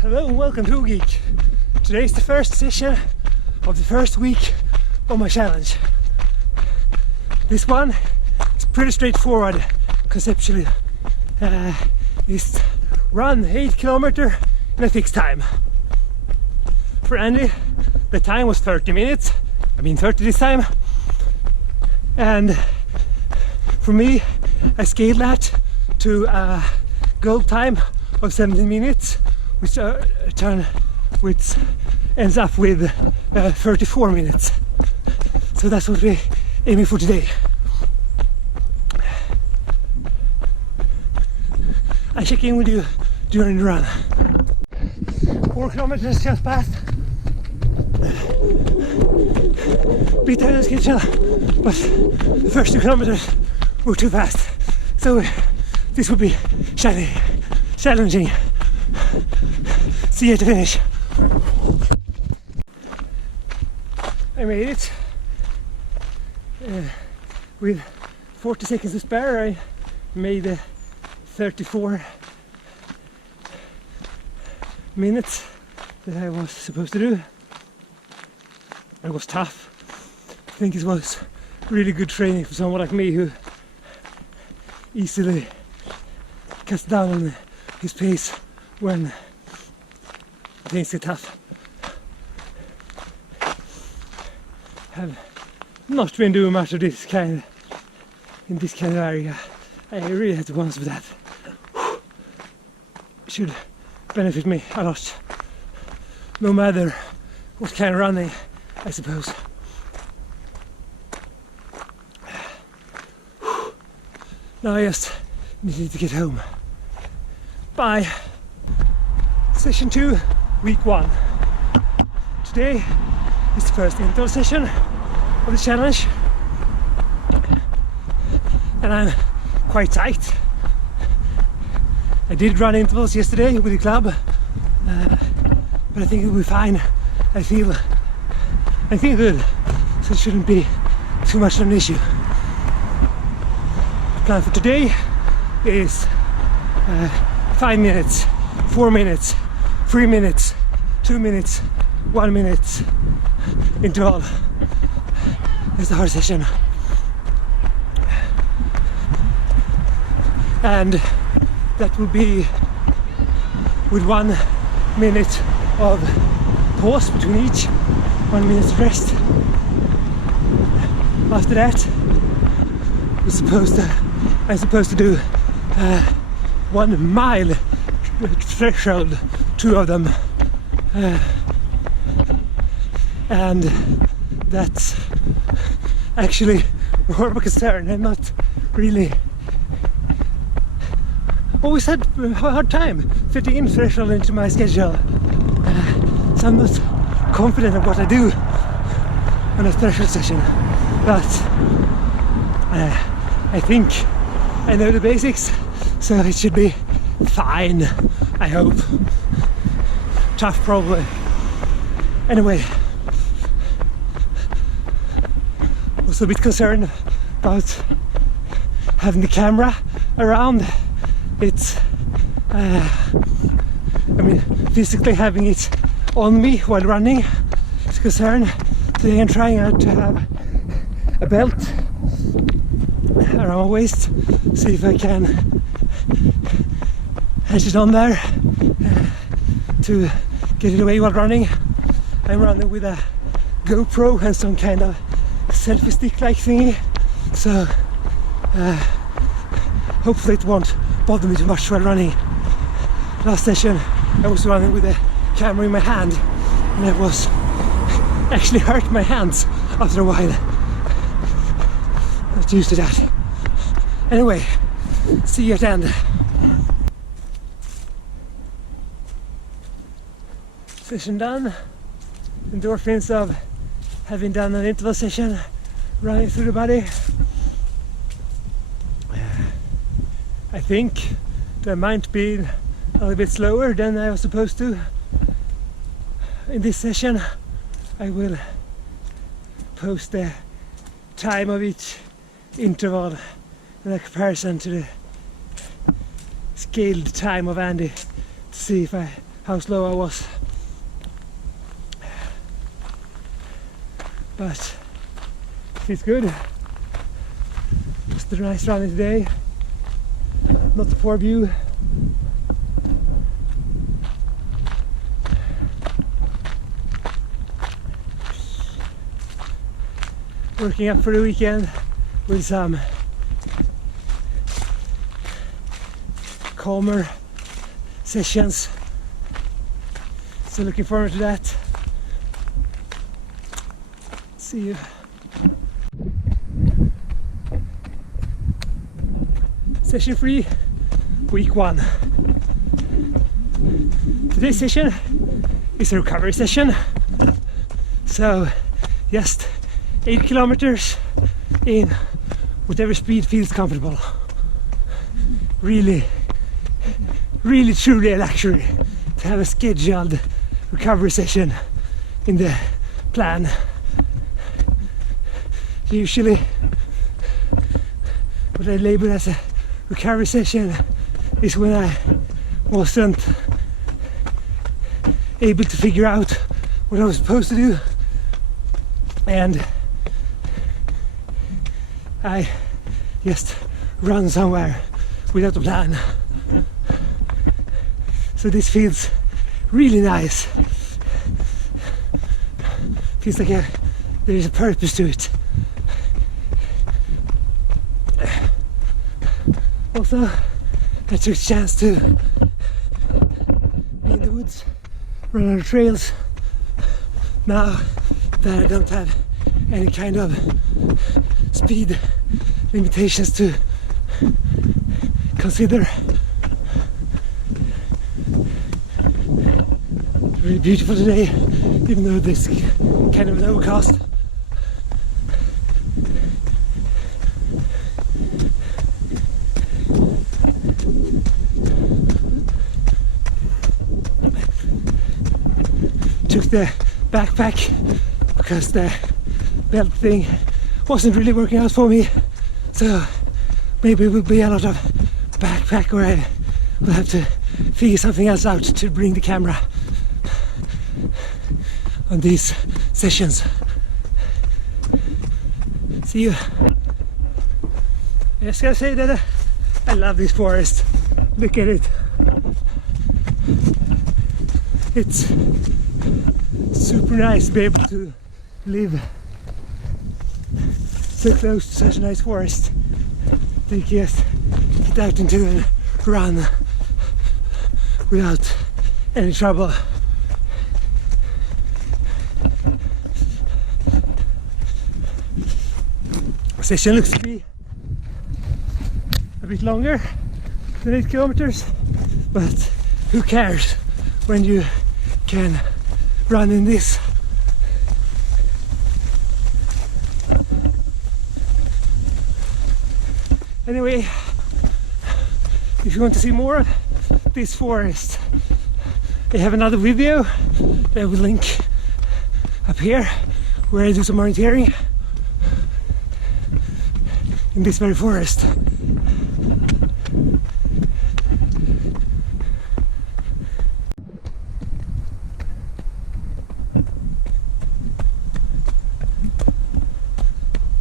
Hello and welcome to O-geek. Today's the first session of the first week of my challenge. This one is pretty straightforward conceptually. It's run 8 kilometers in a fixed time. For Andy, the time was 30 minutes. 30 this time. And for me, I scaled that to a goal time of 17 minutes, which ends up with 34 minutes. So that's what we're aiming for today. I check in with you during the run. 4 kilometers just passed. Bit ahead of schedule, but the first 2 kilometers were too fast. So this would be challenging. See you at the finish. I made it. With 40 seconds to spare, I made 34 minutes that I was supposed to do. It was tough. I think it was really good training for someone like me who easily cuts down on his pace when things get tough. Have not been doing much of this kind in this kind of area. I really had to balance with that. It should benefit me a lot, no matter what kind of running, I suppose. Now I just need to get home. Bye. Session 2, week 1. Today is the first interval session of the challenge, and I'm quite tight. I did run intervals yesterday with the club, but I think it'll be fine. I feel good, so it shouldn't be too much of an issue. The plan for today is 5 minutes, 4 minutes, 3 minutes, 2 minutes, 1 minute interval. It's the hard session. And that will be with 1 minute of pause between each, 1 minute rest. After that, I'm supposed to do 1 mile threshold, 2 of them, and that's actually more of a concern. I'm not really always had a hard time fitting in threshold into my schedule, so I'm not confident of what I do on a threshold session, but I think I know the basics, so it should be fine, I hope. Tough probably. Anyway, also a bit concerned about having the camera around. It's physically having it on me while running is a concern. Today I'm trying out to have a belt around my waist, see if I can hedge it on there to get it away while running. I'm running with a GoPro and some kind of selfie stick like thingy, so hopefully it won't bother me too much while running. Last session I was running with a camera in my hand, and it was actually hurt my hands after a while. Not used to that. Anyway, see you at the end. Session done. Endorphins of having done an interval session, running through the body. I think that might be a little bit slower than I was supposed to. In this session I will post the time of each interval in a comparison to the scaled time of Andy to see if how slow I was. But it's good. Just a nice running today. Not the poor view. Working up for the weekend with some calmer sessions. So looking forward to that. See you. Session 3, week 1. Today's session is a recovery session. So just 8 kilometers in whatever speed feels comfortable. Really, truly a luxury to have a scheduled recovery session in the plan. Usually what I label as a recovery session is when I wasn't able to figure out what I was supposed to do, and I just run somewhere without a plan. So this feels really nice. Feels like there is a purpose to it. Also, I took a chance to be in the woods, run on the trails. Now that I don't have any kind of speed limitations to consider. Really beautiful today, even though this kind of an overcast. Took the backpack because the belt thing wasn't really working out for me, so maybe it will be a lot of backpack, or I will have to figure something else out to bring the camera on these sessions. See you. I just gotta say that I love this forest. Look at it. It's super nice to be able to live so close to such a nice forest. You can just get out into and run without any trouble. The session looks to be a bit longer than 8 kilometers, but who cares when you can run in this. Anyway, if you want to see more of this forest, I have another video that I will link up here where I do some orienteering in this very forest.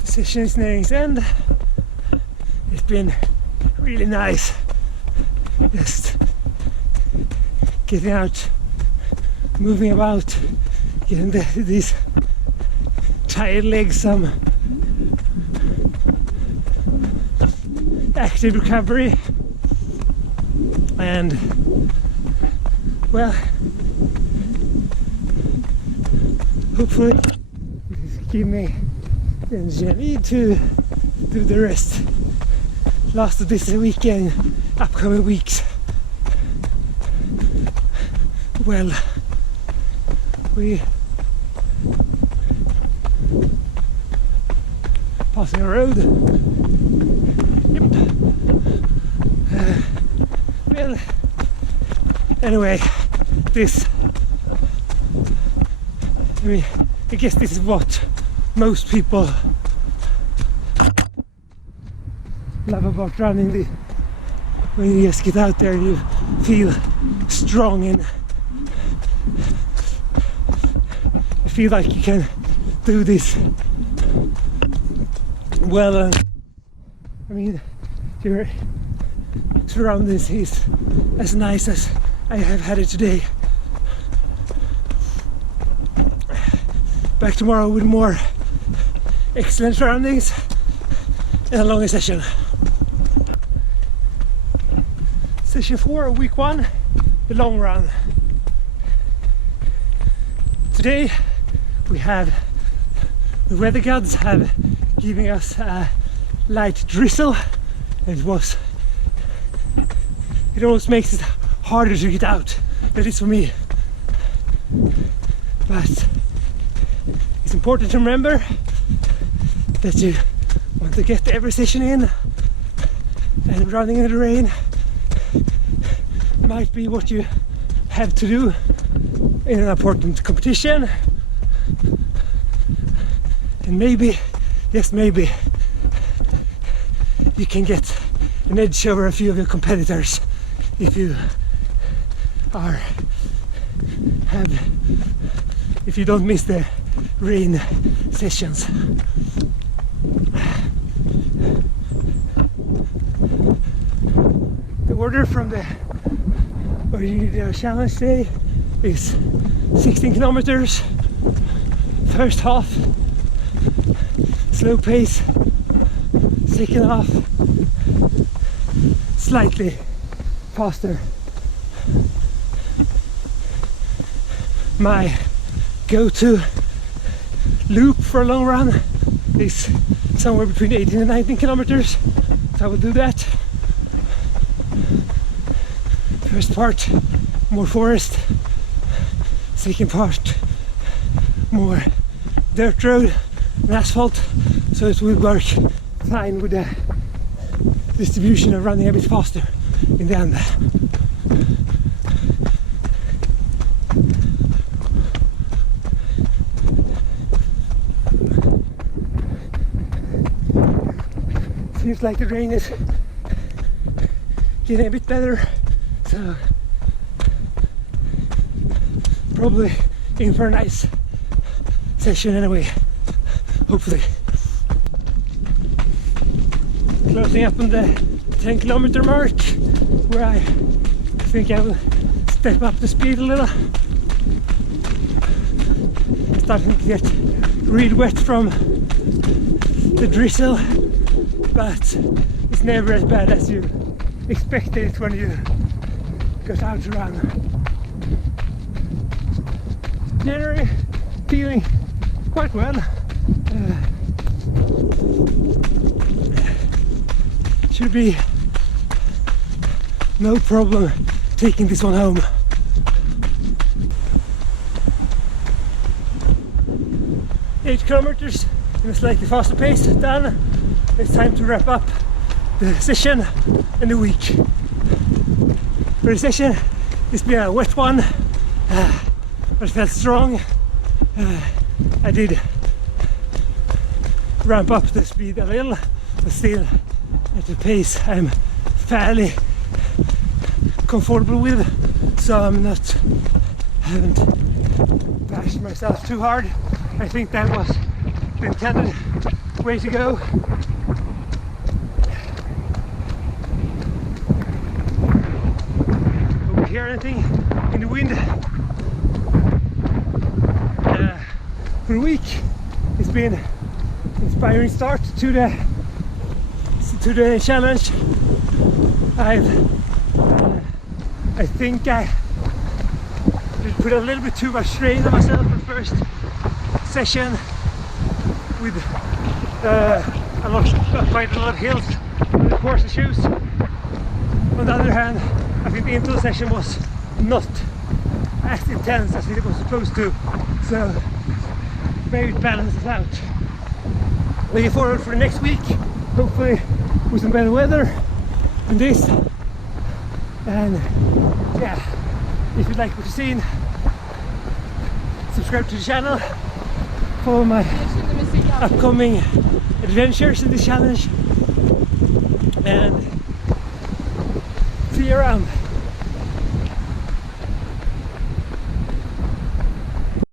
The session is nearing its end. It's been really nice just getting out, moving about, getting these tired legs some active recovery, and well, hopefully this give me the energy I need to do the rest last of this weekend, upcoming weeks. Well, we passing a road. Yep. Well, anyway, this, I guess this is what most people love about running, when you just get out there and you feel strong and feel like you can do this well. And I mean, your surroundings is as nice as I have had it today. Back tomorrow with more excellent surroundings and a longer session. Session 4 of week 1, the long run. Today we have the weather gods have given us a light drizzle. It almost makes it harder to get out, at least for me. But it's important to remember that you want to get every session in, and running in the rain might be what you have to do in an important competition. And maybe, yes maybe, you can get an edge over a few of your competitors if you if you don't miss the rain sessions. The order from the original challenge day is 16 kilometers, first half slow pace, second half slightly faster. My go-to loop for a long run is somewhere between 18 and 19 kilometers, so I will do that. First part more forest, second part more dirt road and asphalt, so it will work fine with the distribution of running a bit faster in the end. Seems like the rain is getting a bit better, so probably in for a nice session anyway, hopefully. Closing up on the 10 kilometer mark, where I think I will step up the speed a little. Starting to get real wet from the drizzle, but it's never as bad as you expected it when you got out to run. Generally feeling quite well. Should be no problem taking this one home. Eight kilometers in a slightly faster pace done. It's time to wrap up the session and the week. For the session, it's been a wet one, but it felt strong. I did ramp up the speed a little, but still at the pace I'm fairly comfortable with, so haven't bashed myself too hard. I think that was the intended way to go. Don't hear anything in the wind. For a week, it's been an inspiring start to the challenge. I think I did put a little bit too much strain on myself for the first session with quite a lot of hills on the course shoes. On the other hand, I think the intro session was not as intense as it was supposed to, so maybe it balances out. Looking forward for the next week, hopefully with some better weather than this. And yeah, if you like what you've seen, subscribe to the channel, follow my upcoming adventures in this challenge, and see you around.